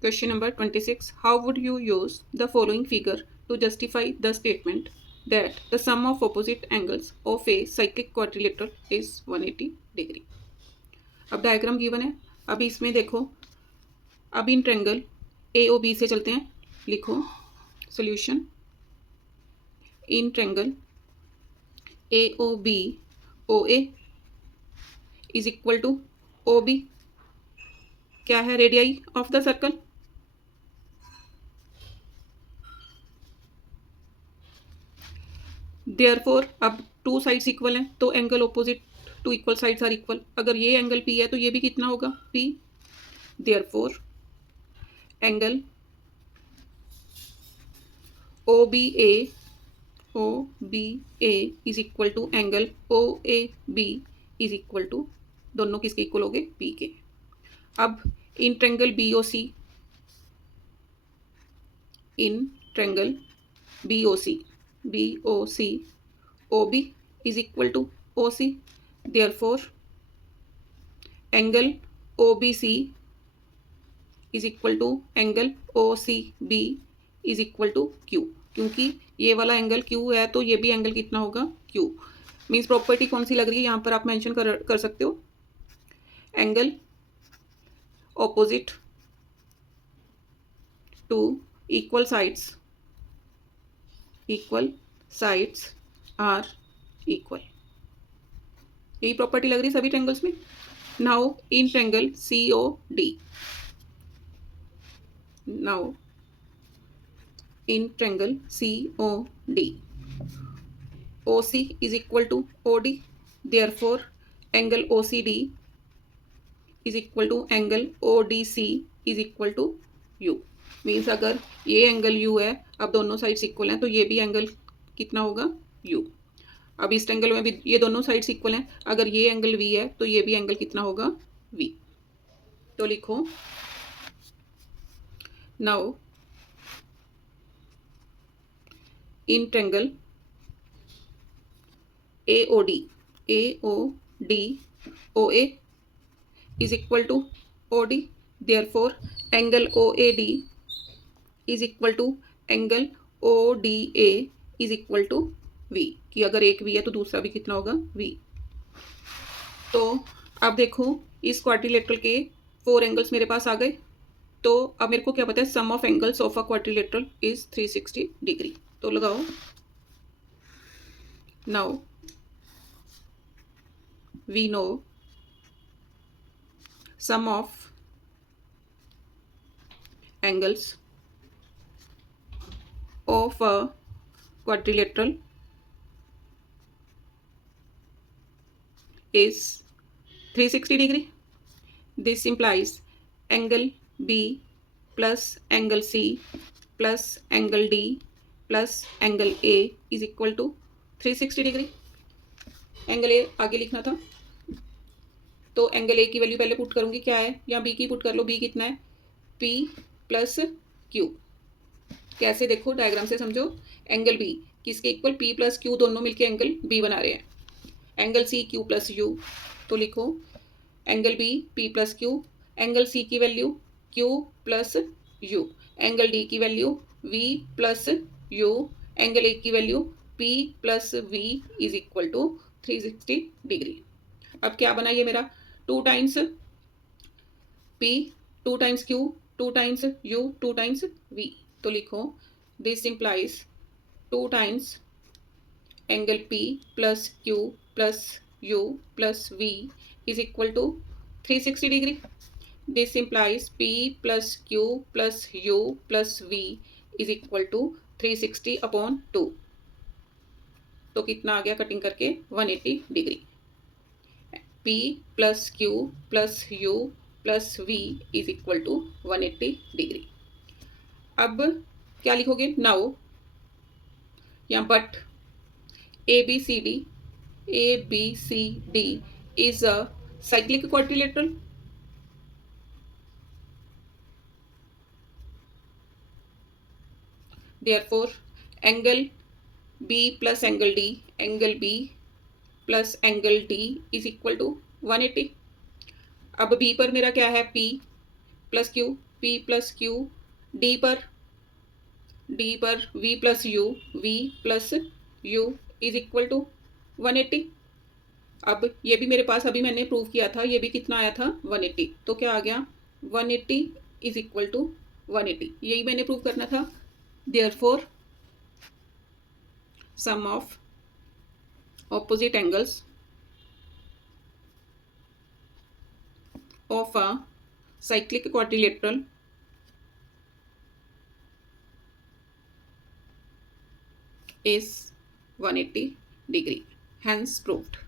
Question number 26. How would you use the following figure to justify the statement that the sum of opposite angles of a cyclic quadrilateral is 180 degree? अब diagram given है. अभी इसमें देखो, अब in triangle A O B से चलते हैं. लिखो solution. In triangle A O B O A is equal to O B. क्या है? Radii of the circle. Therefore अब टू साइड्स इक्वल हैं तो angle opposite to equal sides are equal. अगर ये एंगल पी है तो ये भी कितना होगा? P. Therefore angle O B A is equal to angle O A B is equal to, दोनों किसके इक्वल हो गए? पी के. अब in triangle B O C, in triangle B O C O B is equal to O C. Therefore angle O B C is equal to angle O C B is equal to Q. क्योंकि ये वाला angle Q है तो ये भी angle कितना होगा? Q. Means property कौन सी लग रही है यहाँ पर आप मेंशन कर सकते हो. Angle opposite to equal sides are equal. यही प्रॉपर्टी लग रही है सभी ट्रेंगल्स में. Now in triangle C O D, now in triangle C O D, O C is equal to O D. Therefore angle O C D is equal to angle O D C is equal to U. Means अगर ये angle you है, अब दोनों sides equal हैं तो ये भी angle कितना होगा? यू. अब इस ट्रेंगल में भी ये दोनों साइड्स इक्वल हैं. अगर ये एंगल वी है तो ये भी एंगल कितना होगा? वी. तो लिखो now in triangle A O D O A is equal to O D. Therefore angle O A D is equal to angle O D A is equal to V. कि अगर एक we है तो दूसरा भी कितना होगा? वी. तो अब देखो इस क्वाड्रिलेटरल के 4 एंगल्स मेरे पास आ गए. तो अब मेरे को क्या पता है? Sum of angles of a quadrilateral is 360 degree. तो लगाओ. Now we know sum of angles of a quadrilateral is 360 degree. This implies angle B plus angle C plus angle D plus angle A is equal to 360 degree. Angle A आगे लिखना था तो angle A की value पहले put करूंगी. क्या है? या बी की पुट कर लो. बी कितना है? P plus Q. कैसे? देखो डायग्राम से समझो. एंगल बी किसके इक्वल? P प्लस क्यू दोनों मिलके एंगल बी बना रहे हैं. Angle C Q plus U. तो लिखो angle B P plus Q, angle C की value Q plus U, angle D की value V plus U, angle A की value P plus V is equal to 360 degree. अब क्या बना ये मेरा? 2 times P, 2 times Q, 2 times U, 2 times V. तो लिखो this implies 2 times angle P plus Q plus U plus V is equal to 360 degree. This implies P plus Q plus U plus V is equal to 360 upon 2. तो कितना आ गया cutting करके? 180 degree. P plus Q plus U plus V is equal to 180 degree. अब क्या लिखोगे? Now या but A B C D is a cyclic quadrilateral. Therefore angle B plus angle B plus angle D is equal to 180. अब B पर मेरा क्या है? P plus Q. P plus Q, D पर V plus U is equal to 180। अब ये भी मेरे पास अभी मैंने प्रूव किया था, ये भी कितना आया था 180, तो क्या आ गया 180 इज इक्वल टू 180, यही मैंने प्रूव करना था। Therefore sum of opposite angles of a cyclic quadrilateral is 180 degree, hence proved।